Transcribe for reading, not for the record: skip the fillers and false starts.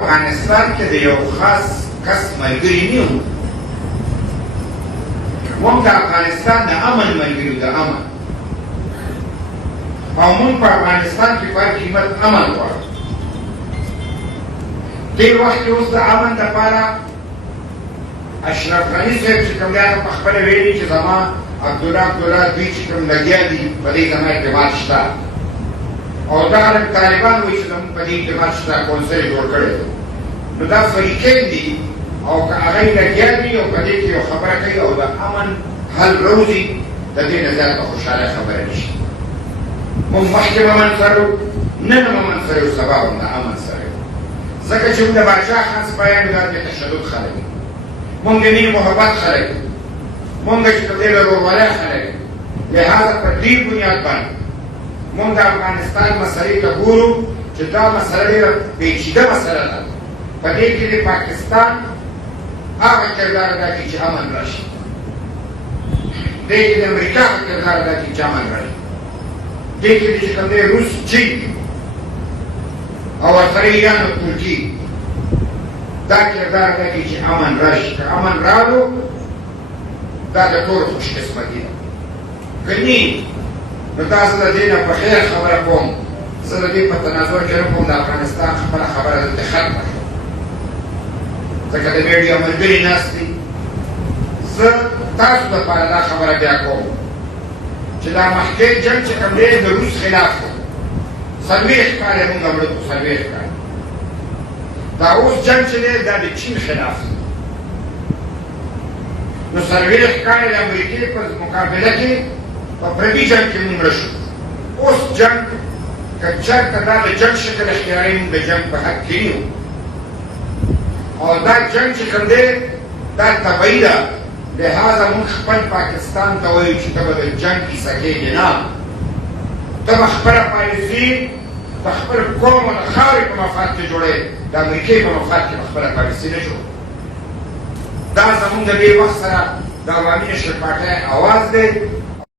افغانستان کې د یو خاص کس ملګري نه یو. موږ د افغانستان د امن ملګري د امن، او موږ په افغانستان کې په هر قیمت امن غواړو. دې وخت کې اوس د امن دپاره اشرف غني صاحب چې کوم دی هغه په خپله ویلي چې زما عبدالله دوی چې کوم لګیا دي په دې زما اعتماد شته، او دا خلک طالبان وایي چې زموږ په دې اعتماد شته، کونسل یې جوړ کړی دی. نو دا فریقین دي، او که هغه یې لګیا دي او په دې کې یو خبره کوي او د امن حل روزي، د دې نه زیاته خوشحاله خبره نشته. موږ مخکې به امن سره وو، نن هم امن سره یو، سبا هم د امن سره یو. ځکه چې موږ د بادشاه خان سپایان دا د تشدد خلک یو، موږ د مینې محبت خلک یو، موږ چې د دې له ورورولۍ خلک یو. لهذا په دې بنیاد باندې موږ د افغانستان مسلې ته ګورو چې دا مسله ډېره پیچیده مسله ده. په دې کې د پاکستان هغه کردار ادا کړي چې امن راشي، دې کې د امریکا هغه کردار ادا کړي چې امن راشي، دې کې د چې کوم دی روس، چین او ورسره ایران او ترکیې دا کردار ادا کړي چې امن راشي. که امن راغلو دا د ټولو خوشقسمتي ده، که نه نو دا زه د دې نه په خیر خبره کوم، زه د دې په تناظر کې نه کوم، د افغانستان خپله خبره دلته ختمه شوه. ځکه د میډیا ملګري ناست دي، زه تاسو دپاره دا خبره بیا کوم چې دا مخکې جنګ چې کوم دی د روس خلاف دی، 40 کاله یې مونږ مړه کړو، 40 کاله. دا اوس جنګ چې دی دا د چین خلاف دی. نو 40 کاله د امریکې په مقابله کې په پردي جنګ کې مونږ مړه شو. اوس جنګ که چېرته دا د جنګ شکل اختیاري، مونږ د جنګ په حق کې نه یو، او دا جنګ چې کوم دی دا طبعي ده. لهذا مونږ خپل پاکستان ته وایو چې ته به د جنګ کیسه کېږي نه، ته به خپله پالیسي د خپل قوم او د خاورې په مفاد کې جوړوې، د امریکې په مفاد کې به خپله پالیسي نه جوړوې. دا زمونږ د دې وخت سره د عوامي نشر پارټۍ اواز دی